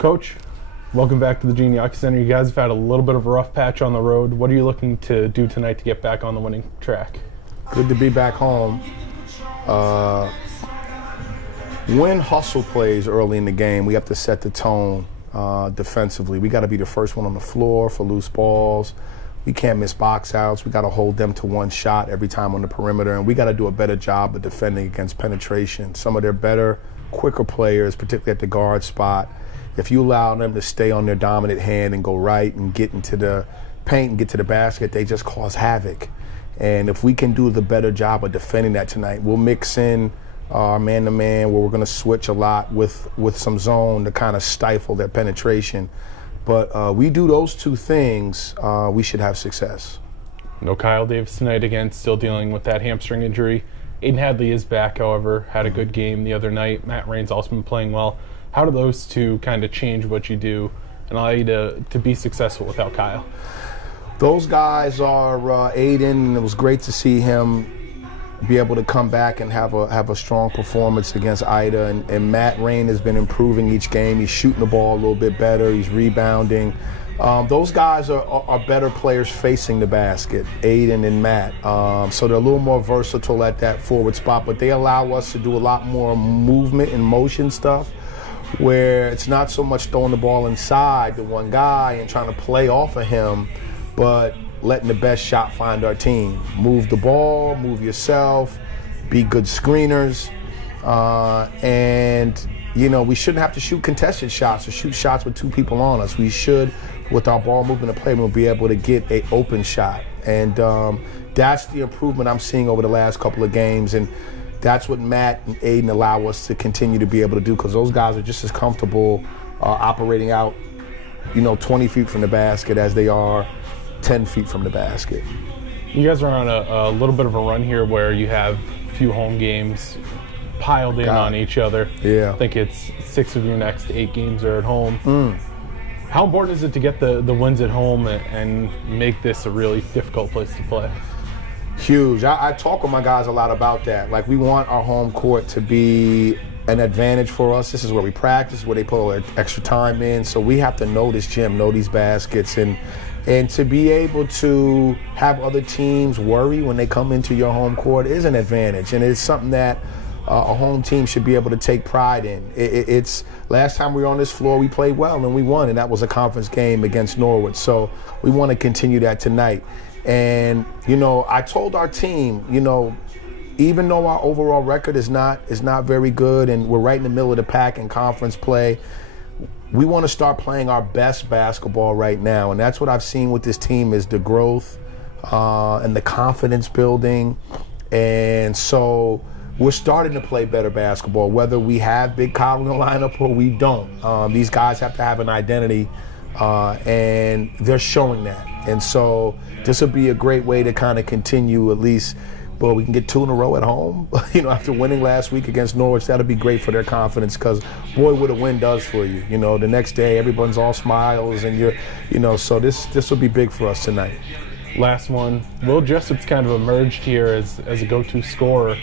Coach, welcome back to the GNAC Center. You guys have had a little bit of a rough patch on the road. What are you looking to do tonight to get back on the winning track? Good to be back home. When hustle plays early in the game, we have to set the tone defensively. We got to be the first one on the floor for loose balls. We can't miss box outs. We got to hold them to one shot every time on the perimeter, and we got to do a better job of defending against penetration. Some of their better, quicker players, particularly at the guard spot, if you allow them to stay on their dominant hand and go right and get into the paint and get to the basket, they just cause havoc. And if we can do the better job of defending that tonight, we'll mix in our man-to-man where we're going to switch a lot with some zone to kind of stifle their penetration. But we do those two things, we should have success. No Kyle Davis tonight again, still dealing with that hamstring injury. Aiden Hadley is back, however, had a good game the other night. Matt Rain's also been playing well. How do those two kind of change what you do and allow you to be successful without Kyle? Those guys are Aiden, and it was great to see him be able to come back and have a strong performance against Ida. And Matt Rain has been improving each game. He's shooting the ball a little bit better. He's rebounding. Those guys are better players facing the basket, Aiden and Matt. So they're a little more versatile at that forward spot, but they allow us to do a lot more movement and motion stuff, where it's not so much throwing the ball inside the one guy and trying to play off of him, but letting the best shot find our team. Move the ball, move yourself, be good screeners. And, you know, we shouldn't have to shoot contested shots or shoot shots with two people on us. We should, with our ball movement and play, we'll be able to get an open shot. And that's the improvement I'm seeing over the last couple of games. And that's what Matt and Aiden allow us to continue to be able to do, because those guys are just as comfortable operating out, 20 feet from the basket as they are 10 feet from the basket. You guys are on a little bit of a run here where you have a few home games piled in on each other. Yeah. I think it's 6 of your next 8 games are at home. How important is it to get the wins at home and make this a really difficult place to play? Huge. I talk with my guys a lot about that. Like, we want our home court to be an advantage for us. This is where we practice, where they put all their extra time in. So we have to know this gym, know these baskets, and to be able to have other teams worry when they come into your home court is an advantage. And it's something that a home team should be able to take pride in. It's last time we were on this floor, we played well and we won, and that was a conference game against Norwood. So we want to continue that tonight. And, I told our team, even though our overall record is not very good and we're right in the middle of the pack in conference play, we want to start playing our best basketball right now. And that's what I've seen with this team, is the growth and the confidence building. And so we're starting to play better basketball, whether we have Big Kyle in the lineup or we don't. These guys have to have an identity, and they're showing that. And so this will be a great way to kind of continue, at least, well, we can get 2 in a row at home. After winning last week against Norwich, that'll be great for their confidence, because boy, what a win does for you. The next day, everyone's all smiles, and so this will be big for us tonight. Last one, Will Jessup's kind of emerged here as a go-to scorer.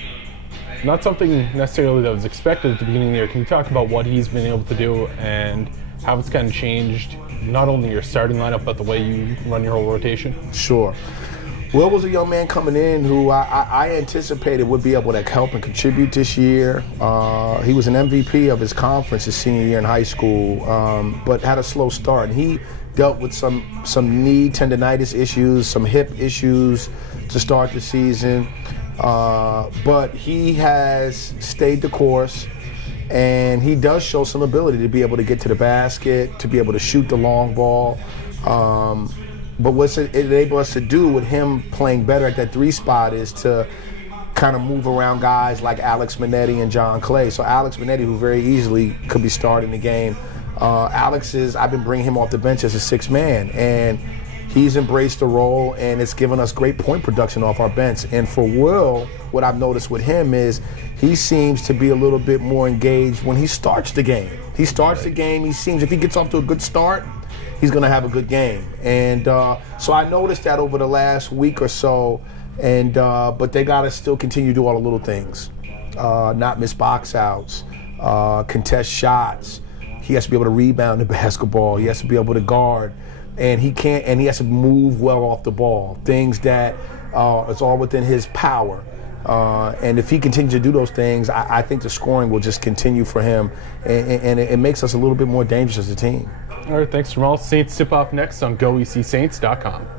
Not something necessarily that was expected at the beginning of the year. Can you talk about what he's been able to do and how it's kind of changed not only your starting lineup, but the way you run your whole rotation? Sure. Will was a young man coming in who I anticipated would be able to help and contribute this year. He was an MVP of his conference his senior year in high school, but had a slow start. He dealt with some knee tendonitis issues, some hip issues to start the season. But he has stayed the course, and he does show some ability to be able to get to the basket, to be able to shoot the long ball. But what's it enable us to do with him playing better at that 3 spot is to kind of move around guys like Alex Monetti and John Clay. So Alex Monetti, who very easily could be starting the game. I've been bringing him off the bench as a 6th man, and he's embraced the role, and it's given us great point production off our bench. And for Will, what I've noticed with him is he seems to be a little bit more engaged when he starts the game. He starts the game, he seems, if he gets off to a good start, he's going to have a good game. And so I noticed that over the last week or so, and but they got to still continue to do all the little things. Not miss box outs, contest shots. He has to be able to rebound the basketball. He has to be able to guard, and he has to move well off the ball. Things that it's all within his power. And if he continues to do those things, I think the scoring will just continue for him, and it makes us a little bit more dangerous as a team. All right, thanks, Jamahl. Saints tip off next on GoECSaints.com.